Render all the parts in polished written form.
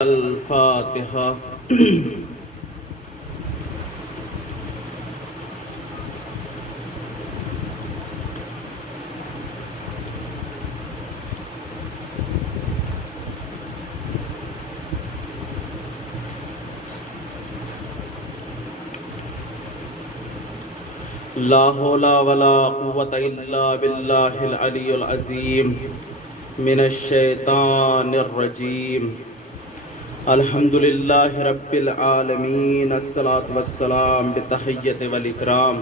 الفاتحة. لا حول ولا قوة إلا بالله العلي العظيم من الشيطان الرجيم. الحمد لله رب العالمين، الصلاة والسلام بتحية والإكرام.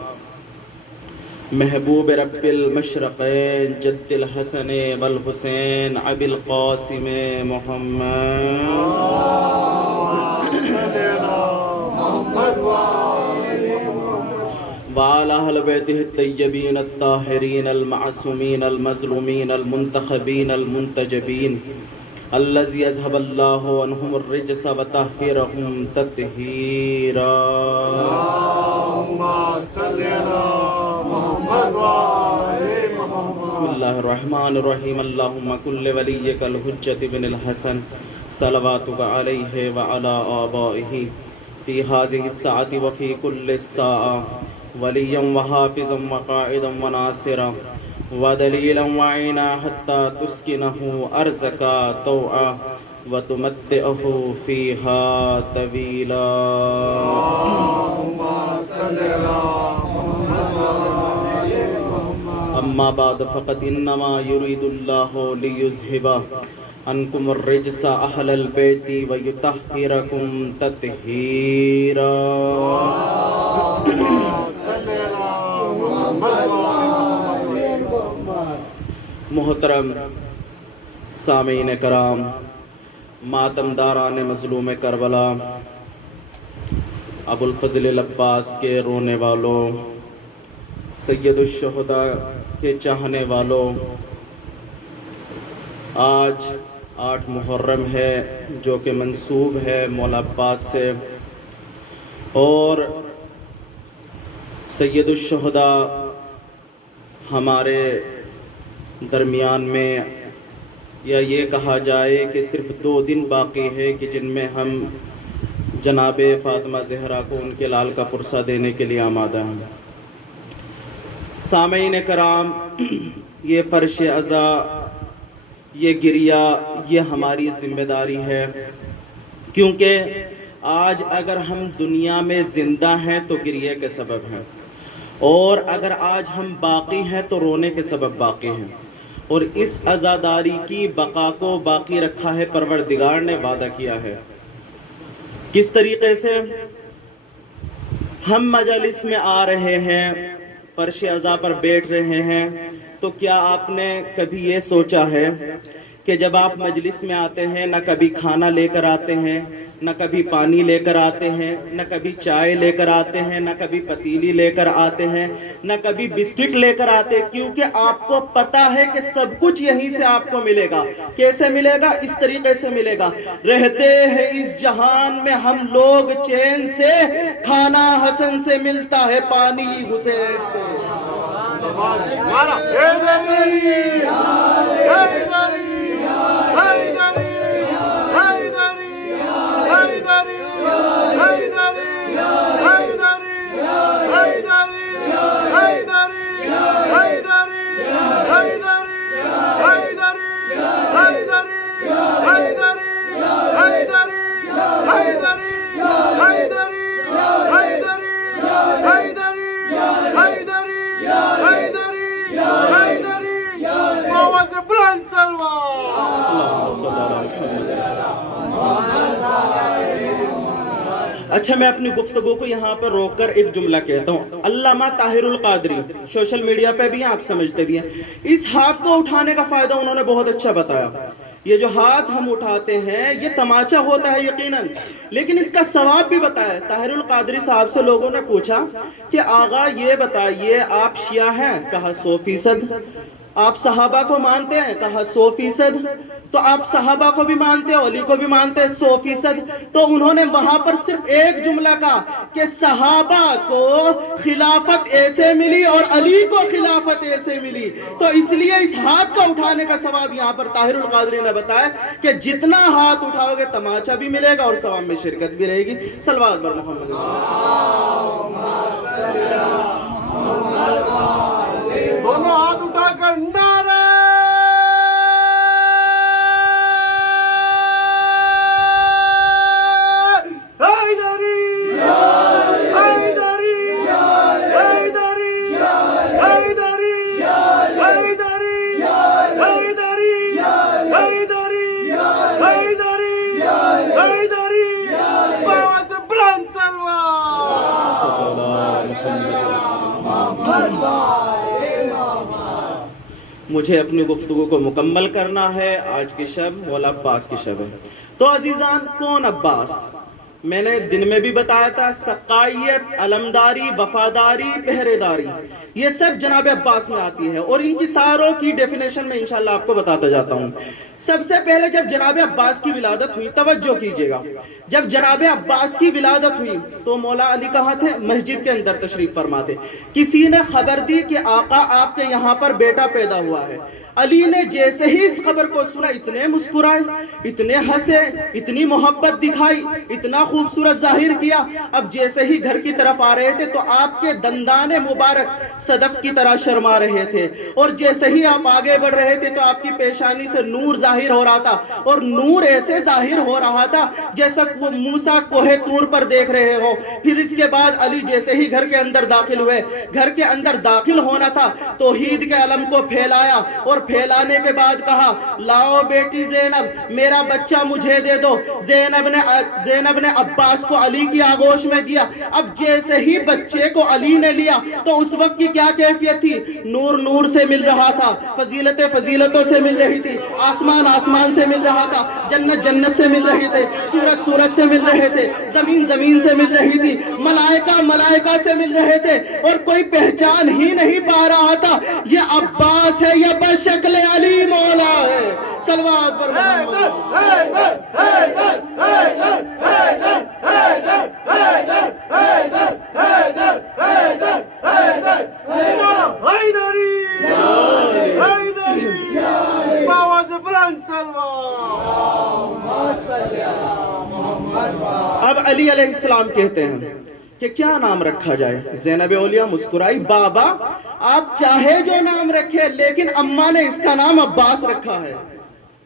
محبوب رب المشرقين جد الحسن والحسين أبي القاسم محمد وعلى أهل بيته الطيبين الطاهرين المعصومين المظلومين المنتخبين المنتجبين الذي يذهب الله عنهم الرجس وطهرهم تطهيرا. اللهم صل على محمد وآل محمد. بسم الله الرحمن الرحيم. اللهم كن لوليك الحجة بن الحسن صلواتك عليه وعلى آبائه في هذه الساعة وفي كل الساعة وليا وحافظا وقائدا وناصرا ودليلا وعينا حتى تسكنه أرزك طوعا وتمتعه فيها طويلا. أما بعد فقد إنما يريد الله ليذهب عنكم الرجس أهل البيت ويطهركم تطهيرا. محترم سامعین کرام، ماتم داران مظلوم کربلا، ابو الفضل العباس کے رونے والوں، سید الشہداء کے چاہنے والوں، آج 8 محرم ہے جو کہ منسوب ہے مولا عباس سے، اور سید الشہداء ہمارے درمیان میں، یا یہ کہا جائے کہ صرف 2 دن باقی ہے کہ جن میں ہم جناب فاطمہ زہرا کو ان کے لال کا پرسہ دینے کے لیے آمادہ ہیں. سامعین کرام، یہ فرش عزا، یہ گریہ، یہ ہماری ذمہ داری ہے، کیونکہ آج اگر ہم دنیا میں زندہ ہیں تو گریہ کے سبب ہیں، اور اگر آج ہم باقی ہیں تو رونے کے سبب باقی ہیں. اور اس عزاداری کی بقا کو باقی رکھا ہے پروردگار نے، وعدہ کیا ہے. کس طریقے سے ہم مجلس میں آ رہے ہیں، فرش عزا پر بیٹھ رہے ہیں، تو کیا آپ نے کبھی یہ سوچا ہے کہ جب آپ مجلس میں آتے ہیں، نہ کبھی کھانا لے کر آتے ہیں، نہ کبھی پانی لے کر آتے ہیں، نہ کبھی چائے لے کر آتے ہیں، نہ کبھی پتیلی لے کر آتے ہیں، نہ کبھی بسکٹ لے کر آتے ہیں، کیونکہ آپ کو پتا ہے کہ سب کچھ یہیں سے آپ کو ملے گا. کیسے ملے گا؟ اس طریقے سے ملے گا. رہتے ہیں اس جہان میں ہم لوگ چین سے، کھانا حسن سے ملتا ہے، پانی حسین سے. اچھا، میں اپنی گفتگو کو یہاں پر روک کر ایک جملہ کہتا ہوں. علامہ طاہر القادری سوشل میڈیا پہ بھی ہیں، آپ سمجھتے بھی ہیں. اس ہاتھ کو اٹھانے کا فائدہ انہوں نے بہت اچھا بتایا. یہ جو ہاتھ ہم اٹھاتے ہیں یہ تماچا ہوتا ہے یقیناً، لیکن اس کا ثواب بھی بتایا. طاہر القادری صاحب سے لوگوں نے پوچھا کہ آغا یہ بتائیے آپ شیعہ ہیں؟ کہا 100%. آپ صحابہ کو مانتے ہیں؟ کہا 100%. تو آپ صحابہ کو بھی مانتے ہیں، علی کو بھی مانتے ہیں 100%. تو انہوں نے وہاں پر صرف ایک جملہ کہا کہ صحابہ کو خلافت ایسے ملی اور علی کو خلافت ایسے ملی. تو اس لیے اس ہاتھ کا اٹھانے کا ثواب یہاں پر طاہر القادری نے بتایا کہ جتنا ہاتھ اٹھاؤ گے تماچا بھی ملے گا اور ثواب میں شرکت بھی رہے گی. صلوات بر محمد. دونوں ہاتھ اٹھا کر نعرہ مجھے اپنی گفتگو کو مکمل کرنا ہے. آج کی شب مولا عباس کی شب ہے. تو عزیزان، کون عباس؟ میں نے دن میں بھی بتایا تھا، سقائیت، علمداری، وفاداری، پہرے داری، یہ سب جناب عباس میں آتی ہے، اور ان کی ساروں کی ڈیفینیشن میں انشاءاللہ آپ کو بتاتا جاتا ہوں. سب سے پہلے جب جناب عباس کی ولادت ہوئی، توجہ کیجئے گا، جب جناب عباس کی ولادت ہوئی تو مولا علی کہاں تھے؟ مسجد کے اندر تشریف فرما تھے. کسی نے خبر دی کہ آقا آپ کے یہاں پر بیٹا پیدا ہوا ہے. علی نے جیسے ہی اس خبر کو سنا، اتنے مسکرائے، اتنے ہنسے، اتنی محبت دکھائی، اتنا خوبصورت ظاہر کیا. اب جیسے ہی گھر کی طرف آ رہے تھے تو آپ کے دندان مبارک صدف کی طرح شرما رہے تھے، اور جیسے ہی آپ آگے بڑھ رہے تھے تو آپ کی پیشانی سے نور ظاہر ہو رہا تھا، اور نور ایسے ظاہر ہو رہا تھا جیسا وہ موسیٰ کوہ طور پر دیکھ رہے ہو. پھر اس کے بعد علی جیسے ہی گھر کے اندر داخل ہوئے، گھر کے اندر داخل ہونا تھا، توحید کے علم کو پھیلایا، اور پھیلانے کے بعد کہا لاؤ بیٹی زینب، میرا بچہ مجھے دے دو. زینب نے عباس کو علی کی آغوش میں دیا. اب جیسے ہی بچے کو علی نے لیا تو اس وقت کی کیا کیفیت تھی؟ نور نور سے مل رہا تھا، فضیلتوں سے مل رہی تھی، آسمان سے مل رہا تھا، جنت سے مل رہی تھی، سورج سے مل رہے تھے، زمین سے مل رہی تھی، ملائکہ سے مل رہے تھے، اور کوئی پہچان ہی نہیں پا رہا تھا یہ عباس ہے یا بشکل علی مولا ہے. صلوات پر اب علی علیہ السلام کہتے ہیں کہ کیا نام رکھا جائے؟ زینب اولیاء مسکرائی، بابا آپ چاہے جو نام رکھے، لیکن اماں نے اس کا نام عباس رکھا ہے،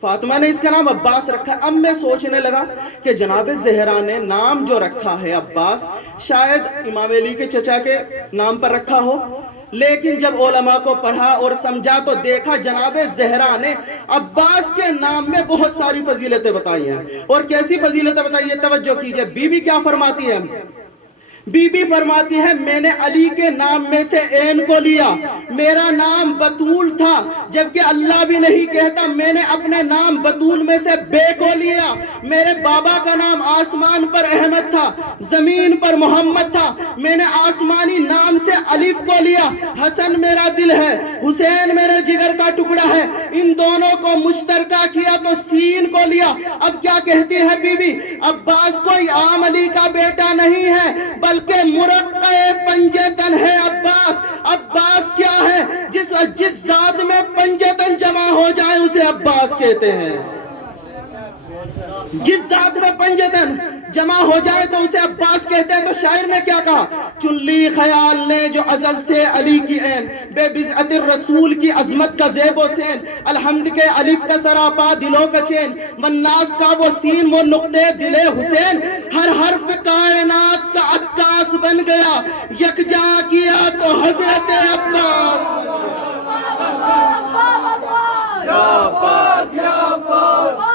فاطمہ نے اس کا نام عباس رکھا ہے. اب میں سوچنے لگا کہ جناب زہرا نے نام جو رکھا ہے عباس، شاید امام علی کے چچا کے نام پر رکھا ہو، لیکن جب علماء کو پڑھا اور سمجھا تو دیکھا جناب زہرا نے عباس کے نام میں بہت ساری فضیلتیں بتائی ہیں. اور کیسی فضیلتیں بتائی ہیں؟ توجہ کیجئے. بی بی کیا فرماتی ہے؟ بی بی فرماتی ہے میں نے علی کے نام میں سے عین کو لیا، میرا نام بطول تھا، جبکہ اللہ بھی نہیں کہتا، میں نے اپنے نام بطول میں سے بے کو لیا. میرے بابا کا نام آسمان پر احمد تھا، زمین پر محمد تھا، میں نے آسمانی نام سے الف کو لیا. حسن میرا دل ہے، حسین میرے جگر کا ٹکڑا ہے، ان دونوں کو مشترکہ کیا تو سین کو لیا. اب کیا کہتی ہے بی بی؟ عباس کوئی عام علی کا بیٹا نہیں ہے، بلکہ مرقع پنجتن ہے عباس. عباس کیا ہے؟ جس ذات میں پنجتن جمع ہو جائے اسے عباس کہتے ہیں. جس ذات میں پنجتن جمع ہو جائے تو اسے عباس کہتے ہیں. تو شاعر نے کیا کہا؟ چن لی خیال نے جو ازل سے علی کی عین، بے بزعت الرسول کی عظمت کا زیب و سین، الحمد کے الف کا سراپا دلوں کا چین، والناس کا وہ سین وہ نقطے دل حسین، ہر حرف کائنات کا عکاس بن گیا، یکجا کیا تو حضرت عباس. یا عباس یا عباس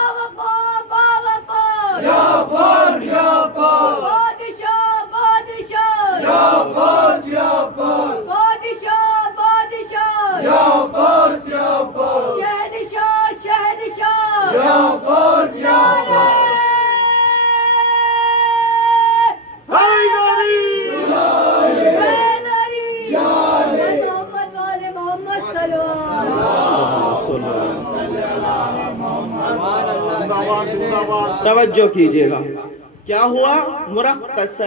یا عباس یا عباس بادشاہ بادشاہ یا عباس یا عباس بادشاہ بادشاہ یا عباس یا عباس شہنشاہ شہنشاہ یا عباس یا عباس محمد والے محمد صلی اللہ علیہ وسلم. توجہ کیجئے گا، کیا ہوا؟ مرقصہ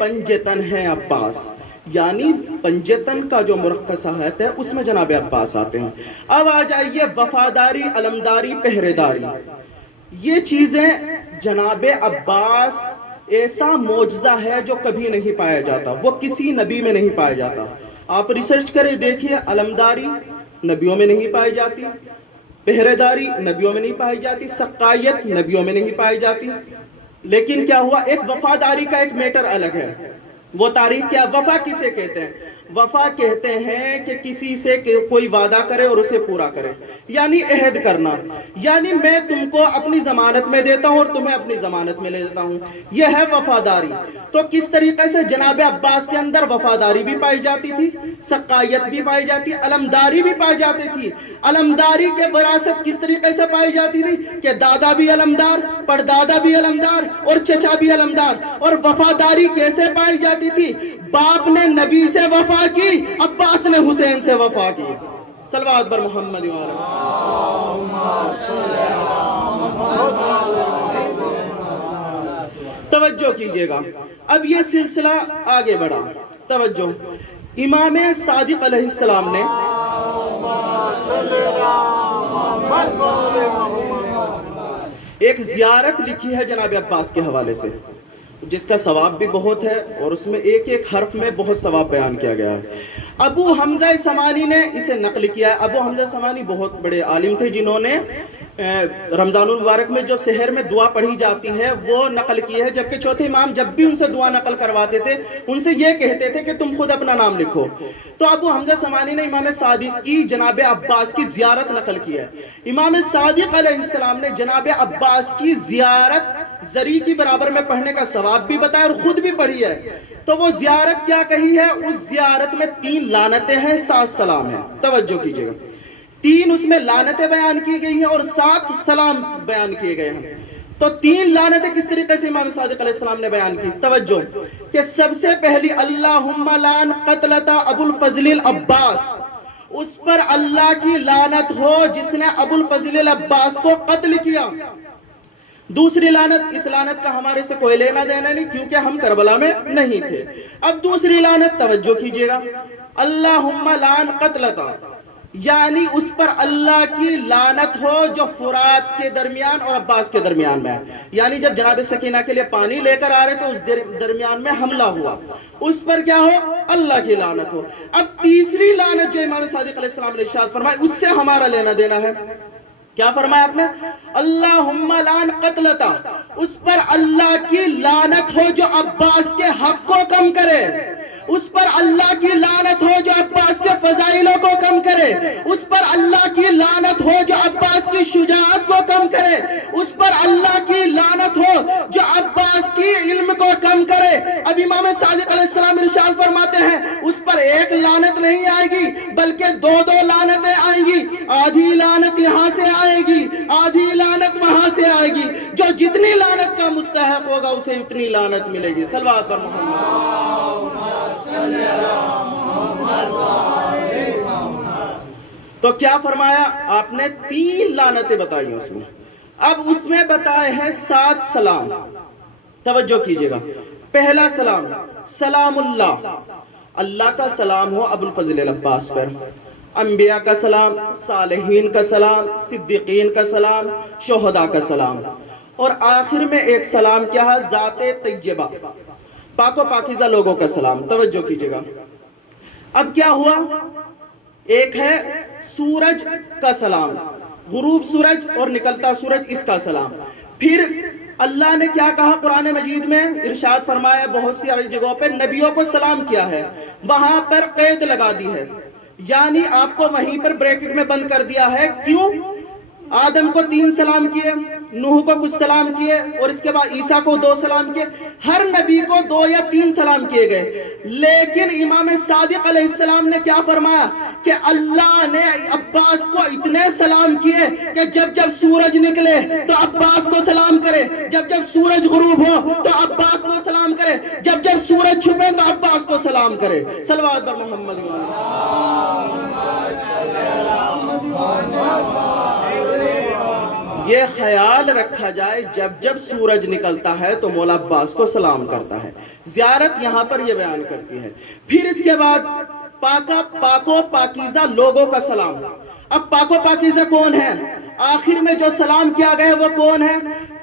پنجتن ہے عباس، یعنی پنجتن کا جو مرقصہ ہے اس میں جناب عباس آتے ہیں۔ اب آ جائیے وفاداری، علمداری، پہرےداری، یہ چیزیں جناب عباس ایسا معجزہ ہے جو کبھی نہیں پایا جاتا، وہ کسی نبی میں نہیں پایا جاتا۔ آپ ریسرچ کریں، دیکھیے، علمداری نبیوں میں نہیں پائی جاتی، پہرےداری نبیوں میں نہیں پائی جاتی، سقائیت نبیوں میں نہیں پائی جاتی، لیکن کیا ہوا؟ ایک وفاداری کا ایک میٹر الگ ہے۔ وہ تاریخ کیا؟ وفا کسے کہتے ہیں؟ وفا کہتے ہیں کہ کسی سے کوئی وعدہ کرے اور اسے پورا کرے، یعنی عہد کرنا، یعنی میں تم کو اپنی ضمانت میں دیتا ہوں اور تمہیں اپنی ضمانت میں لے دیتا ہوں، یہ ہے وفاداری۔ تو کس طریقے سے جناب عباس کے اندر وفاداری بھی پائی جاتی تھی، سقائیت بھی پائی جاتی، علمداری بھی پائی جاتی تھی۔ علمداری کے وراثت کس طریقے سے پائی جاتی تھی کہ دادا بھی علمدار، پردادا بھی علمدار اور چچا بھی علمدار۔ اور وفاداری کیسے پائی جاتی تھی؟ باپ نے نبی سے وفا کی، عباس نے حسین سے وفا کی۔ صلوات بر محمد و آلہ۔ توجہ کیجئے گا، اب یہ سلسلہ آگے بڑھا، توجہ۔ امام صادق علیہ السلام نے ایک زیارت لکھی ہے جناب عباس کے حوالے سے، جس کا ثواب بھی بہت ہے اور اس میں ایک ایک حرف میں بہت ثواب بیان کیا گیا ہے۔ ابو حمزہ سمانی نے اسے نقل کیا ہے۔ ابو حمزہ سمانی بہت بڑے عالم تھے، جنہوں نے رمضان المبارک میں جو سحر میں دعا پڑھی جاتی ہے وہ نقل کی ہے، جبکہ چوتھے امام جب بھی ان سے دعا نقل کرواتے تھے ان سے یہ کہتے تھے کہ تم خود اپنا نام لکھو۔ تو ابو حمزہ سمانی نے امام صادق کی جناب عباس کی زیارت نقل کی ہے۔ امام صادق علیہ السلام نے جناب عباس کی زیارت زری کی برابر میں پڑھنے کا ثواب بھی بتایا اور خود بھی پڑھی ہے۔ تو وہ زیارت کیا کہی ہے؟ اس زیارت میں 3 لعنتیں ہیں، 7 سلام ہیں۔ توجہ کیجئے گا، 3 اس میں لعنتیں بیان کی گئی ہیں اور 7 سلام بیان کیے گئے ہیں۔ تو 3 لعنتیں کس طریقے سے امام صادق علیہ السلام نے بیان کی؟ توجہ کہ سب سے پہلی، اللہم لعن قتلتا ابو الفضل العباس، اس پر اللہ کی لعنت ہو جس نے ابو الفضل العباس کو قتل کیا۔ دوسری لعنت، اس لعنت کا ہمارے سے کوئی لینا دینا نہیں کیونکہ ہم کربلا میں نہیں تھے۔ اب دوسری لعنت، توجہ کیجئے گا، اللہم لعن قتلتا، یعنی اس پر اللہ کی لعنت ہو جو فرات کے درمیان اور عباس کے درمیان میں ہے، یعنی جب جناب سکینہ کے لیے پانی لے کر آ رہے تو اس درمیان میں حملہ ہوا، اس پر کیا ہو؟ اللہ کی لعنت ہو۔ اب تیسری لعنت جو امام صادق علیہ السلام نے ارشاد فرمائی، اس سے ہمارا لینا دینا ہے۔ کیا فرمایا آپ نے؟ اللہم لعن قتلتا، اس پر اللہ کی لعنت ہو جو عباس کے حق کو کم کرے، اس پر اللہ کی لعنت ہو جو عباس کے فضائلوں کو کم کرے، اس پر اللہ کی لعنت ہو جو عباس کی شجاعت کو کم کرے، اس پر اللہ کی لعنت ہو جو عباس کی علم کو کم کرے۔ اب امام صادق علیہ السلام ارشاد فرماتے ہیں اس پر ایک لعنت نہیں آئے گی بلکہ 2 لعنتیں آئیں گی، آدھی لعنت یہاں سے آئے گی، آدھی لعنت وہاں سے آئے گی، جو جتنی لعنت کا مستحق ہوگا اسے اتنی لعنت ملے گی۔ صلوات پر محمد۔ تو کیا فرمایا آپ نے؟ 3 لعنتیں بتائی اس میں۔ اب اس میں بتائے ہیں 7 سلام۔ توجہ کیجئے گا، پہلا سلام، سلام اللہ، اللہ کا سلام ہو ابو الفضل العباس پر، انبیاء کا سلام، صالحین کا سلام، صدیقین کا سلام، شہداء کا سلام، اور آخر میں ایک سلام کیا ہے؟ ذات طیبہ، پاک و پاکیزہ لوگوں کا سلام۔ توجہ کیجئے گا، اب کیا ہوا؟ ایک ہے سورج کا سلام، غروب سورج اور نکلتا سورج، اس کا سلام۔ پھر اللہ نے کیا کہا قرآن مجید میں؟ ارشاد فرمایا بہت سی جگہوں پہ نبیوں کو سلام کیا ہے، وہاں پر قید لگا دی ہے، یعنی آپ کو وہیں پر بریکٹ میں بند کر دیا ہے۔ کیوں؟ آدم کو 3 سلام کیے، نوح کو کچھ سلام کیے، اور اس کے بعد عیسیٰ کو 2 سلام کیے، ہر نبی کو 2 یا 3 سلام کیے گئے۔ لیکن امام صادق علیہ السلام نے کیا فرمایا کہ اللہ نے عباس کو اتنے سلام کیے کہ جب جب سورج نکلے تو عباس کو سلام کرے، جب جب سورج غروب ہو تو عباس کو سلام کرے، جب جب سورج چھپے تو عباس کو سلام کرے۔ صلوات بر محمد۔ یہ خیال رکھا جائے جب جب سورج نکلتا ہے تو مولا عباس کو سلام کرتا ہے. زیارت یہاں پر یہ بیان کرتی ہے. پھر اس کے بعد پاک و پاکیزہ لوگوں کا سلام. اب پاک و پاکیزہ کون ہے؟ آخر میں جو سلام کیا گیا وہ کون ہے؟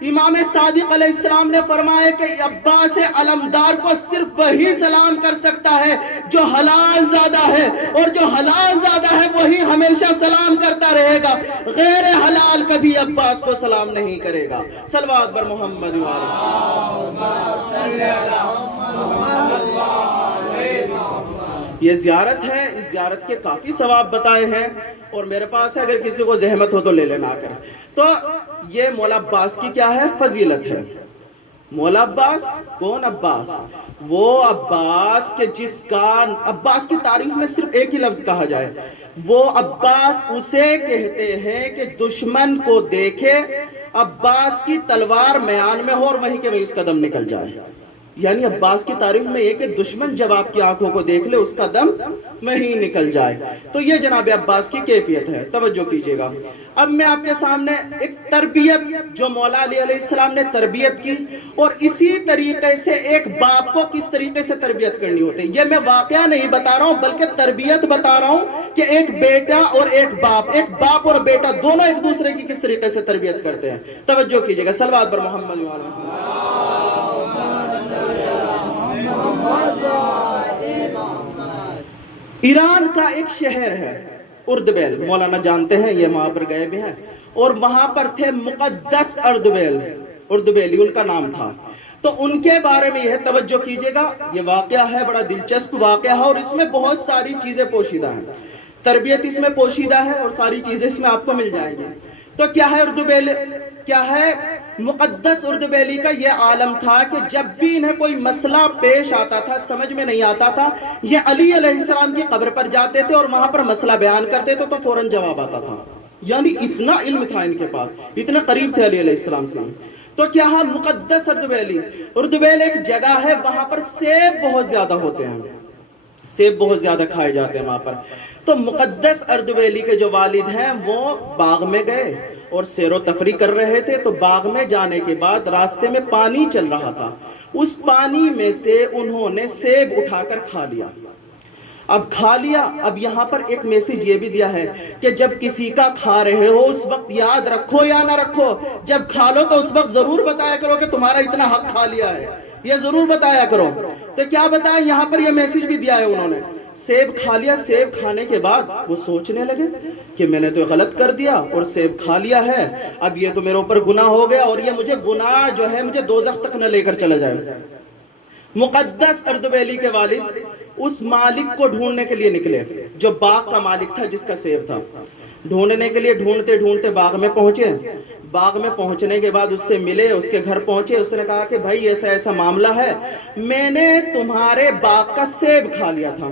امام صادق علیہ السلام نے فرمایا کہ عباس علمدار کو صرف وہی سلام کر سکتا ہے جو حلال زادہ ہے، اور جو حلال زادہ ہے وہی ہمیشہ سلام کرتا رہے گا. غیر حلال کبھی عباس کو سلام نہیں کرے گا. صلوات بر محمد یہ زیارت ہے. اس زیارت کے کافی ثواب بتائے ہیں اور میرے پاس ہے، اگر کسی کو زحمت ہو تو لے لینا کر. تو یہ مولا عباس کی کیا ہے؟ فضیلت ہے. مولا عباس کون؟ عباس وہ عباس کے جس کا عباس کی تعریف میں صرف ایک ہی لفظ کہا جائے، وہ عباس اسے کہتے ہیں کہ دشمن کو دیکھے عباس کی تلوار میان میں ہو اور وہیں کے وہیں اس کا دم نکل جائے. یعنی عباس کی تعریف میں یہ کہ دشمن جب آپ کی آنکھوں کو دیکھ لے اس کا دم وہیں نکل جائے. تو یہ جناب عباس کی کیفیت ہے. توجہ کیجئے گا. اب میں آپ کے سامنے ایک تربیت جو مولا علی علیہ السلام نے تربیت کی، اور اسی طریقے سے ایک باپ کو کس طریقے سے تربیت کرنی ہوتی ہے، یہ میں واقعہ نہیں بتا رہا ہوں بلکہ تربیت بتا رہا ہوں کہ ایک بیٹا اور ایک باپ اور بیٹا دونوں ایک دوسرے کی کس طریقے سے تربیت کرتے ہیں. توجہ کیجئے گا. صلوات بر محمد ایران کا ایک شہر ہے اردبیل، مولانا جانتے ہیں، یہ وہاں پر گئے بھی ہیں، اور وہاں پر تھے مقدس اردبیلی ان کا نام تھا. تو ان کے بارے میں یہ توجہ کیجئے گا. یہ واقعہ ہے، بڑا دلچسپ واقعہ ہے، اور اس میں بہت ساری چیزیں پوشیدہ ہیں. تربیت اس میں پوشیدہ ہے اور ساری چیزیں اس میں آپ کو مل جائیں گی. تو کیا ہے اردبیل؟ کیا ہے مقدس اردبیلی کا یہ عالم تھا کہ جب بھی انہیں کوئی مسئلہ پیش آتا تھا، سمجھ میں نہیں آتا تھا، یہ علی علیہ السلام کی قبر پر جاتے تھے اور وہاں پر مسئلہ بیان کرتے تھے تو فوراً جواب آتا تھا. یعنی اتنا علم تھا ان کے پاس، اتنے قریب تھے علی علیہ السلام سے. تو کیا ہے مقدس اردبیلی؟ اردبیل ایک جگہ ہے، وہاں پر سیب بہت زیادہ ہوتے ہیں، سیب بہت زیادہ کھائے جاتے ہیں وہاں پر. تو مقدس اردبیلی کے جو والد ہیں وہ باغ میں گئے اور سیر و تفریح کر رہے تھے. تو باغ میں جانے کے بعد راستے میں پانی چل رہا تھا، اس پانی میں سے انہوں نے سیب اٹھا کر کھا لیا. اب کھا لیا. اب یہاں پر ایک میسیج یہ بھی دیا ہے کہ جب کسی کا کھا رہے ہو اس وقت یاد رکھو یا نہ رکھو، جب کھا لو تو اس وقت ضرور بتایا کرو کہ تمہارا اتنا حق کھا لیا ہے، یہ ضرور بتایا کرو. تو کیا بتایا یہاں پر؟ یہ میسیج بھی دیا ہے انہوں نے. سیب کھا لیا. سیب کھانے کے بعد وہ سوچنے لگے کہ میں نے تو غلط کر دیا اور سیب کھا لیا ہے، اب یہ تو میرے اوپر گناہ ہو گیا اور یہ مجھے گناہ جو ہے مجھے دوزخ تک نہ لے کر چلا جائے. مقدس اردبیلی کے والد اس مالک کو ڈھونڈنے کے لیے نکلے جو باغ کا مالک تھا، جس کا سیب تھا. ڈھونڈنے کے لیے ڈھونڈتے ڈھونڈتے باغ میں پہنچے. باغ میں پہنچنے کے بعد اس سے ملے، اس کے گھر پہنچے. اس نے کہا کہ بھائی ایسا ایسا معاملہ ہے، میں نے تمہارے باغ کا سیب کھا لیا تھا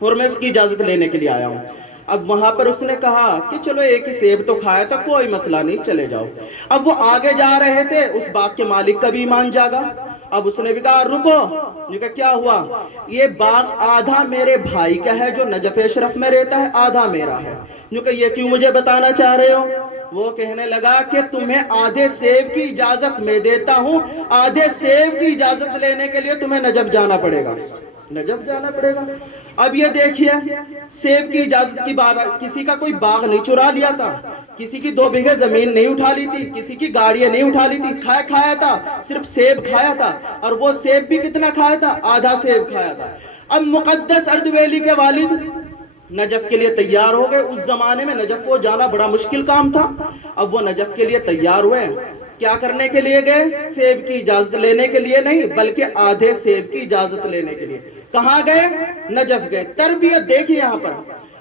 اور میں اس کی اجازت لینے کے لیے آیا ہوں. اب وہاں پر اس نے کہا کہ چلو ایک ہی سیب تو کھایا تھا، کوئی مسئلہ نہیں، چلے جاؤ. اب وہ آگے جا رہے تھے، اس باغ کے مالک کا بھی ایمان جاگا. اب اس نے بھی کہا رکو. یہ کہا کیا ہوا؟ یہ باغ آدھا میرے بھائی کا ہے جو نجف اشرف میں رہتا ہے، آدھا میرا ہے. جو کہ یہ کیوں مجھے بتانا چاہ رہے ہو؟ وہ کہنے لگا کہ تمہیں آدھے سیب کی اجازت میں دیتا ہوں، آدھے سیب کی اجازت لینے کے لیے تمہیں نجف جانا پڑے گا. نجف جانا پڑے گا. اب یہ دیکھیے، سیب کی اجازت کی بات، کسی کا کوئی باغ نہیں چرا لیا تھا، کسی کی 2 بیگھے زمین نہیں اٹھا لی تھی، کسی کی گاڑیاں نہیں اٹھا لی تھی، کھایا تھا، صرف سیب کھایا تھا. اور وہ سیب بھی کتنا کھایا تھا؟ آدھا سیب کھایا تھا. اب مقدس اردبیلی کے والد نجف کے لیے تیار ہو گئے. اس زمانے میں نجف کو جانا بڑا مشکل کام تھا. اب وہ نجف کے لیے تیار ہوئے. کیا کرنے کے لیے گئے؟ سیب کی اجازت لینے کے لیے نہیں بلکہ آدھے سیب کی اجازت لینے کے لیے. کہاں گئے؟ نجف گئے. تربیت دیکھیے یہاں پر.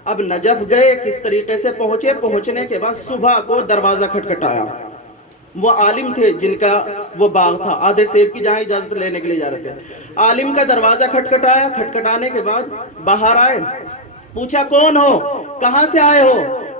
اب نجف گئے، کس طریقے سے پہنچے. پہنچنے کے بعد صبح کو دروازہ کھٹکھٹایا. وہ عالم تھے جن کا وہ باغ تھا، آدھے سیب کی جہاں اجازت لینے کے لیے جا رہے تھے. عالم کا دروازہ کھٹکھٹایا. کھٹکھٹانے کے بعد باہر آئے. پوچھا کون ہو، کہاں سے آئے ہو؟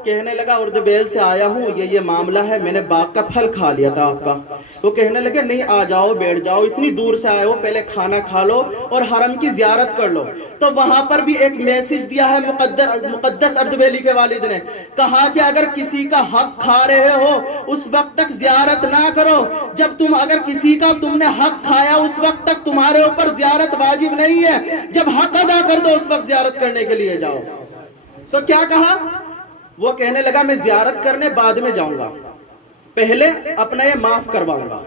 کہنے لگا اردبیل سے آیا ہوں، یہ معاملہ ہے، میں نے باغ کا پھل کھا لیا تھا آپ کا۔ وہ کہنے لگے نہیں آ جاؤ، بیٹھ جاؤ، اتنی دور سے آئے ہو، پہلے کھانا کھا لو اور حرم کی زیارت کر لو۔ تو وہاں پر بھی ایک میسج دیا ہے مقدس اردبیلی کے والد نے، کہا کہ اگر کسی کا حق کھا رہے ہو اس وقت تک زیارت نہ کرو، جب اگر کسی کا تم نے حق کھایا اس وقت تک تمہارے اوپر زیارت واجب نہیں ہے، جب حق ادا کر دو اس وقت زیارت کرنے کے لیے جاؤ۔ تو کیا کہا؟ وہ کہنے لگا میں زیارت کرنے بعد میں جاؤں گا، پہلے اپنا یہ معاف کرواؤں گا۔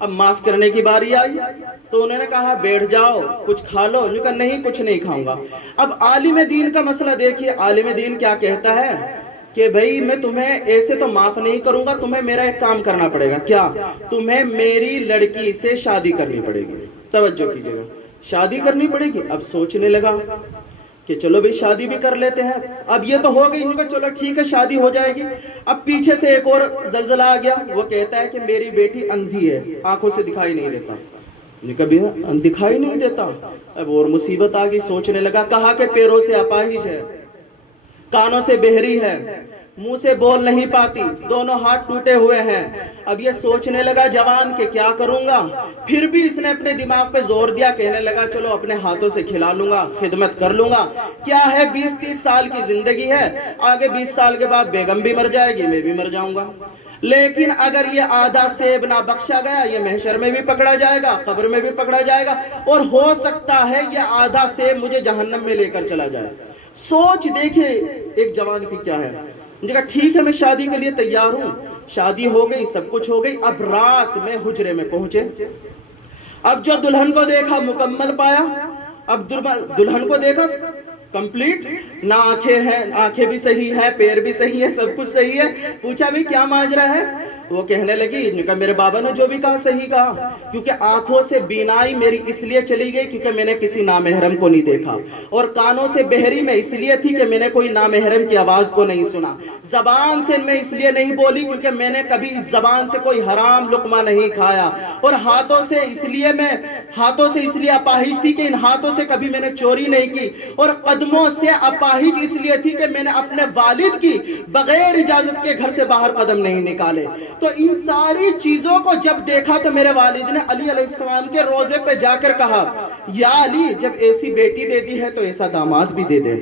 اب معاف کرنے کی باری آئی تو انہوں نے کہا بیٹھ جاؤ، کچھ کھا لو۔ انہوں نے کہا نہیں کچھ نہیں کھاؤں گا۔ اب عالم دین کا مسئلہ دیکھیے، عالم دین کیا کہتا ہے کہ بھئی میں تمہیں ایسے تو معاف نہیں کروں گا، تمہیں میرا ایک کام کرنا پڑے گا۔ کیا؟ تمہیں میری لڑکی سے شادی کرنی پڑے گی۔ توجہ کیجئے گا، شادی کرنی پڑے گی۔ اب سوچنے لگا کہ چلو بھئی شادی بھی کر لیتے ہیں۔ اب یہ تو ہو گئی، ان کو چلو ٹھیک ہے شادی ہو جائے گی۔ اب پیچھے سے ایک اور زلزلہ آ گیا۔ وہ کہتا ہے کہ میری بیٹی اندھی ہے، آنکھوں سے دکھائی نہیں دیتا۔ کبھی دکھائی نہیں دیتا۔ اب اور مصیبت آ گئی، سوچنے لگا، کہا کہ پیروں سے اپاہج ہے، کانوں سے بہری ہے، منہ سے بول نہیں پاتی، دونوں ہاتھ ٹوٹے ہوئے ہیں۔ اب یہ سوچنے لگا جوان کہ کیا کروں گا۔ پھر بھی اس نے اپنے دماغ پہ زور دیا، کہنے لگا چلو اپنے ہاتھوں سے کھلا لوں گا، خدمت کر لوں گا۔ کیا ہے 20-30 سال کی زندگی ہے، آگے 20 سال کے بعد بیگم بھی مر جائے گی، میں بھی مر جاؤں گا۔ لیکن اگر یہ آدھا سیب نہ بخشا گیا، یہ محشر میں بھی پکڑا جائے گا، قبر میں بھی پکڑا جائے گا، اور ہو سکتا ہے یہ آدھا سیب مجھے جہنم میں لے کر چلا جائے۔ سوچ دیکھیں ایک جوان کی کیا ہے۔ کہا ٹھیک ہے میں شادی کے لیے تیار ہوں۔ شادی ہو گئی، سب کچھ ہو گئی۔ اب رات میں حجرے میں پہنچے، اب جو دلہن کو دیکھا مکمل پایا، اب دلہن کو دیکھا کمپلیٹ، نہ آنکھیں ہیں، آنکھیں بھی صحیح ہیں، پیر بھی صحیح ہے، سب کچھ صحیح ہے۔ پوچھا بھی کیا ماجرا ہے؟ وہ کہنے لگی کہ میرے بابا نے جو بھی کہا صحیح کہا، کیونکہ آنکھوں سے بینائی میری اس لیے چلی گئی کیونکہ میں نے کسی نامحرم کو نہیں دیکھا، اور کانوں سے بہری میں اس لیے تھی کہ میں نے کوئی نامحرم کی آواز کو نہیں سنا، زبان سے میں اس لیے نہیں بولی کیونکہ میں نے کبھی اس زبان سے کوئی حرام لقمہ نہیں کھایا، اور ہاتھوں سے اس لیے اپاہج تھی کہ ان ہاتھوں سے کبھی میں نے چوری نہیں کی، اور قدموں سے اپاہج اس لیے تھی کہ میں نے اپنے والد کی بغیر اجازت کے گھر سے باہر قدم نہیں نکالے۔ تو ان ساری چیزوں کو جب دیکھا تو میرے والد نے علی علیہ السلام کے روضے پہ جا کر کہا یا علی جب ایسی بیٹی دے دی ہے تو ایسا داماد بھی دے دے،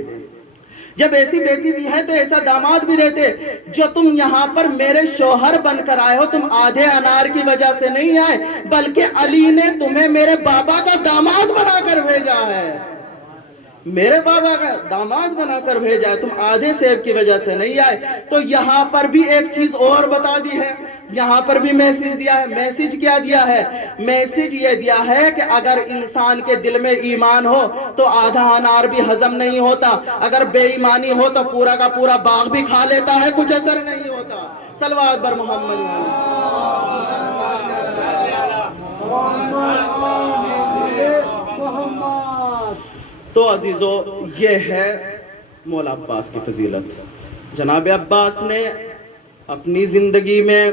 جب ایسی بیٹی دی ہے تو ایسا داماد بھی دیتے۔ جو تم یہاں پر میرے شوہر بن کر آئے ہو، تم آدھے انار کی وجہ سے نہیں آئے، بلکہ علی نے تمہیں میرے بابا کا داماد بنا کر بھیجا ہے، میرے بابا کا داماد بنا کر بھیجا ہے، تم آدھے سیب کی وجہ سے نہیں آئے۔ تو یہاں پر بھی ایک چیز اور بتا دی ہے، یہاں پر بھی میسج دیا ہے۔ میسج کیا دیا ہے؟ میسج یہ دیا ہے کہ اگر انسان کے دل میں ایمان ہو تو آدھا انار بھی ہضم نہیں ہوتا، اگر بے ایمانی ہو تو پورا کا پورا باغ بھی کھا لیتا ہے، کچھ اثر نہیں ہوتا۔ صلوات بر محمد۔ تو عزیزو یہ ہے مولا عباس کی فضیلت۔ جناب عباس نے اپنی زندگی میں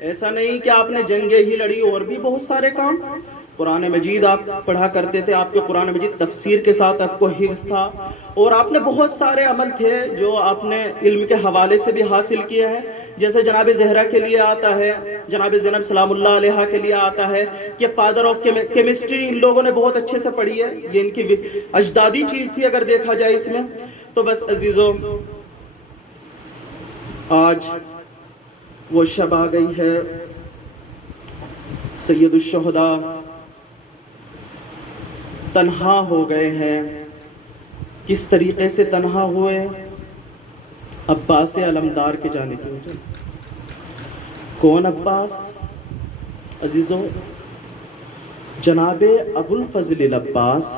ایسا نہیں کہ آپ نے جنگیں ہی لڑی، اور بھی بہت سارے کام۔ قرآن مجید آپ پڑھا کرتے تھے، آپ کے قرآن مجید تفسیر کے ساتھ آپ کو حفظ تھا، اور آپ نے بہت سارے عمل تھے جو آپ نے علم کے حوالے سے بھی حاصل کیے ہیں، جیسے جناب زہرا کے لیے آتا ہے، جناب زینب سلام اللہ علیہا کے لیے آتا ہے کہ فادر آف کیمسٹری ان لوگوں نے بہت اچھے سے پڑھی ہے، یہ ان کی اجدادی چیز تھی اگر دیکھا جائے اس میں۔ تو بس عزیزو آج وہ شب آ گئی ہے، سید الشہداء تنہا ہو گئے ہیں۔ کس طریقے سے تنہا ہوئے؟ عباس علمدار کے جانے کی وجہ سے۔ کون عباس؟ عزیزو جناب ابو الفضل العباس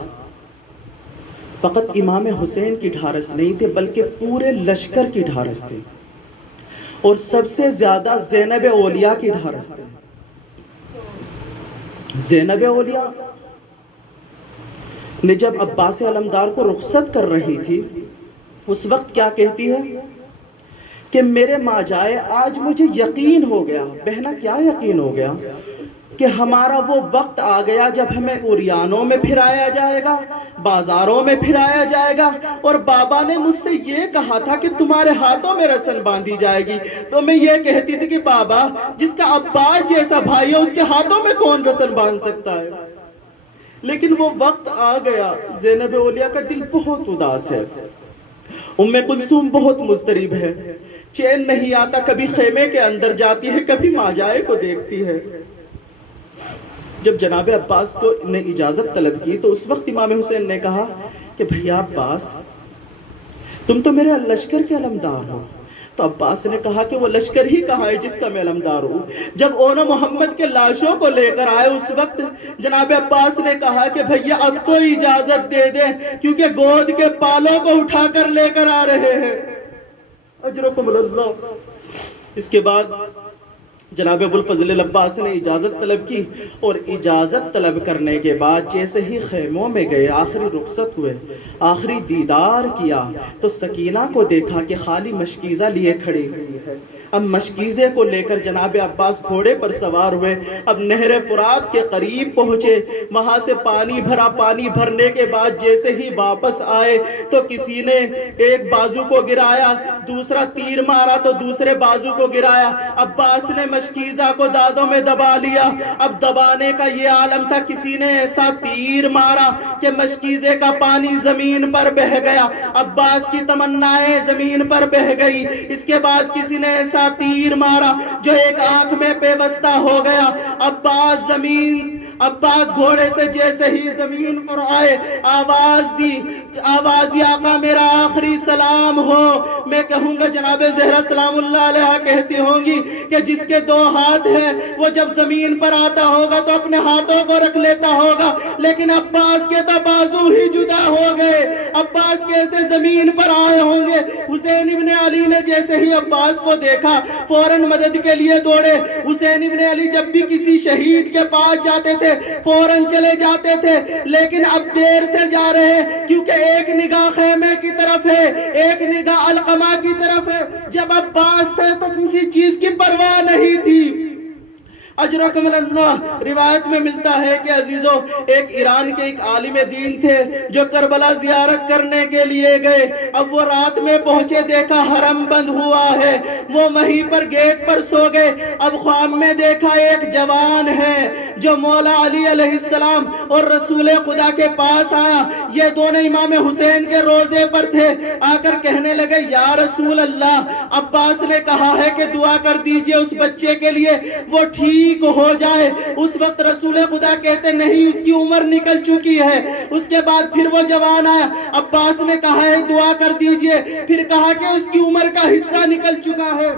فقط امام حسین کی ڈھارس نہیں تھے بلکہ پورے لشکر کی ڈھارس تھے، اور سب سے زیادہ زینب اولیاء کی ڈھارس تھے۔ زینب اولیاء نے جب عباس علمدار کو رخصت کر رہی تھی اس وقت کیا کہتی ہے کہ میرے ماں جائے آج مجھے یقین ہو گیا۔ بہنا کیا یقین ہو گیا؟ کہ ہمارا وہ وقت آ گیا جب ہمیں اوریانوں میں پھرایا جائے گا، بازاروں میں پھرایا جائے گا، اور بابا نے مجھ سے یہ کہا تھا کہ تمہارے ہاتھوں میں رسن باندھی جائے گی، تو میں یہ کہتی تھی کہ بابا جس کا عباس جیسا بھائی ہے اس کے ہاتھوں میں کون رسن باندھ سکتا ہے؟ لیکن وہ وقت آ گیا، زینب اولیاء کا دل بہت اداس ہے، ام کلثوم بہت مضطرب ہے، چین نہیں آتا، کبھی خیمے کے اندر جاتی ہے، کبھی ماجائے کو دیکھتی ہے۔ جب جناب عباس کو نے اجازت طلب کی تو اس وقت امام حسین نے کہا کہ بھیا عباس تم تو میرے لشکر کے علمدار ہو۔ تو عباس نے کہا کہ وہ لشکر ہی کہاں ہے جس کا میں علمدار ہوں؟ جب اون محمد کے لاشوں کو لے کر آئے اس وقت جناب عباس نے کہا کہ بھیا اب تو اجازت دے دیں کیونکہ گود کے پالوں کو اٹھا کر لے کر آ رہے ہیں۔ اجرکم اللہ۔ اس کے بعد جناب ابوالفضل عباس نے اجازت طلب کی، اور اجازت طلب کرنے کے بعد جیسے ہی خیموں میں گئے، آخری رخصت ہوئے، آخری دیدار کیا تو سکینہ کو دیکھا کہ خالی مشکیزہ لیے کھڑی ہوئی ہے۔ اب مشکیزے کو لے کر جناب عباس گھوڑے پر سوار ہوئے، اب نہر فرات کے قریب پہنچے، وہاں سے پانی بھرا، پانی بھرنے کے بعد جیسے ہی واپس آئے تو کسی نے ایک بازو کو گرایا، دوسرا تیر مارا تو دوسرے بازو کو گرایا۔ عباس نے مشکیزہ کو دادوں میں دبا لیا۔ اب دبانے کا یہ عالم تھا، کسی نے ایسا تیر مارا کہ مشکیزے کا پانی زمین پر بہہ گیا، عباس کی تمنائیں زمین پر بہہ گئی۔ اس کے بعد کسی نے ایسا تیر مارا جو ایک آنکھ میں پیوستہ ہو گیا۔ عباس گھوڑے سے جیسے ہی زمین پر آئے، آواز دی آقا میرا آخری سلام ہو۔ میں کہوں گا جناب زہرا سلام اللہ علیہ کہتی ہوں گی کہ جس کے دو ہاتھ ہیں وہ جب زمین پر آتا ہوگا تو اپنے ہاتھوں کو رکھ لیتا ہوگا، لیکن عباس کے تو بازو ہی جدا ہو گئے۔ عباس کیسے زمین پر آئے ہوں گے؟ حسین ابن علی نے جیسے ہی عباس کو دیکھا فوراً مدد کے لیے دوڑے۔ حسین ابن علی جب بھی کسی شہید کے پاس جاتے تھے فوراً چلے جاتے تھے، لیکن اب دیر سے جا رہے ہیں کیونکہ ایک نگاہ خیمے کی طرف ہے، ایک نگاہ علقمہ کی طرف ہے۔ جب عباس تھے تو کسی چیز کی پرواہ نہیں تھی۔ اجرکم اللہ۔ روایت میں ملتا ہے کہ عزیزو ایک ایران کے ایک عالم دین تھے جو کربلا زیارت کرنے کے لیے گئے۔ اب وہ رات میں پہنچے، دیکھا حرم بند ہوا ہے، وہ وہیں پر گیٹ پر سو گئے۔ اب خواب میں دیکھا ایک جوان ہے جو مولا علی علیہ السلام اور رسول خدا کے پاس آیا، یہ دونوں امام حسین کے روزے پر تھے، آ کر کہنے لگے یا رسول اللہ عباس نے کہا ہے کہ دعا کر دیجئے اس بچے کے لیے وہ ٹھیک ہو جائے۔ اس وقت رسول خدا کہتے نہیں اس کی عمر نکل چکی ہے۔ اس کے بعد پھر وہ جوان آیا، عباس نے کہا ہے دعا کر دیجئے، پھر کہا کہ اس کی عمر کا حصہ نکل چکا ہے۔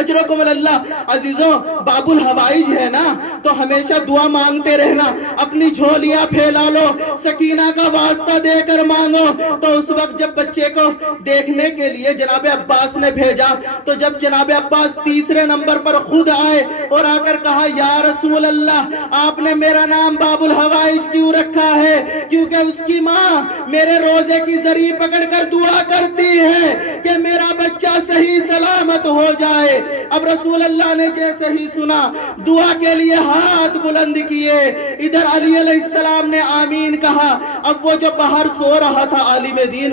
اجرکم اللہ۔ عزیزوں باب الحوائج ہے نا تو ہمیشہ دعا مانگتے رہنا، اپنی جھولیاں پھیلا لو، سکینہ کا واسطہ دے کر مانگو۔ تو اس وقت جب بچے کو دیکھنے کے لیے جناب عباس نے بھیجا تو جب جناب عباس تیسرے نمبر پر خود آئے اور آ کر کہا یا رسول اللہ آپ نے میرا نام باب الحوائج کیوں رکھا ہے؟ کیونکہ اس کی ماں میرے روزے کی زری پکڑ کر دعا کرتی ہے کہ میرا بچہ صحیح سلامت ہو جائے۔ اب رسول اللہ نے جیسے ہی سنا دعا کے لیے ہاتھ بلند کیے، ادھر علی علیہ السلام نے آمین کہا۔ اب وہ جو باہر سو رہا تھا عالم دین،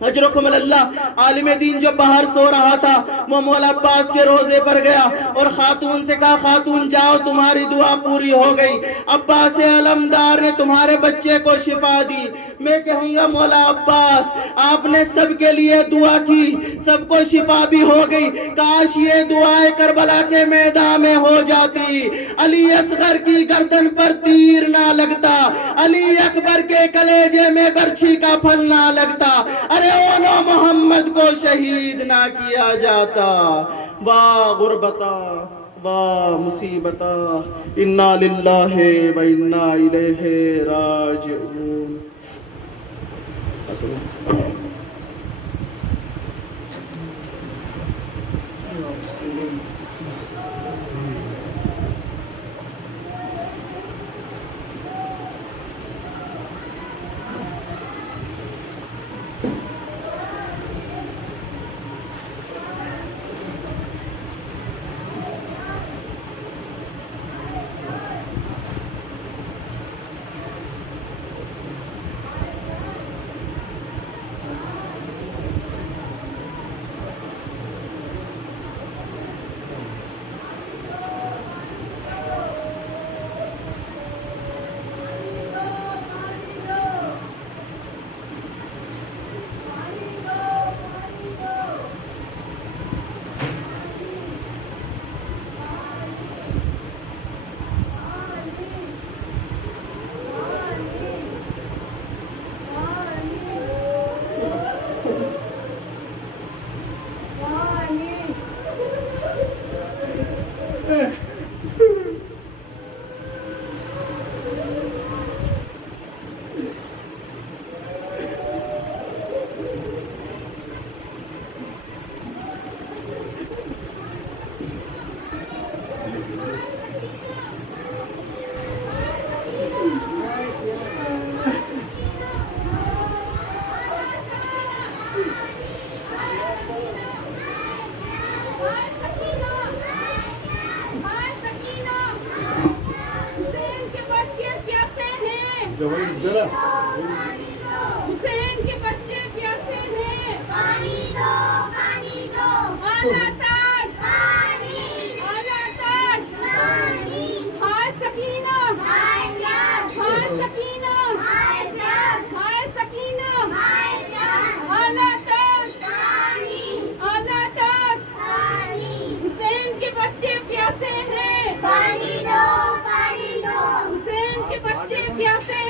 اجرکم اللہ، عالم دین جو باہر سو رہا تھا وہ مولا عباس کے روزے پر گیا اور خاتون سے کہا خاتون جاؤ تمہاری دعا پوری ہو گئی، عباس علمدار نے تمہارے بچے کو شفا دی۔ میں کہوں گا مولا عباس آپ نے سب کے لیے دعا کی، سب کو شفا بھی ہو گئی، کاش یہ دعائیں کربلا کے میدان میں ہو جاتی، علی اصغر کی گردن پر تیر نہ لگتا، علی اکبر کے کلیجے میں برچھی کا پھل نہ لگتا، ارے اونو محمد کو شہید نہ کیا جاتا۔ واہ غربتا واہ مصیبتا، انا للہ و انا الیہ راجعون۔ حسین کے بچے پیاسے ہیں پانی دو اعلیٰ تاج اعلیٰ تاج ہائے سکینہ ہائے سکینہ ہائے سکینہ اعلیٰ تاج اعلیٰ تاج حسین کے بچے پیاسے ہیں حسین کے بچے پیاسے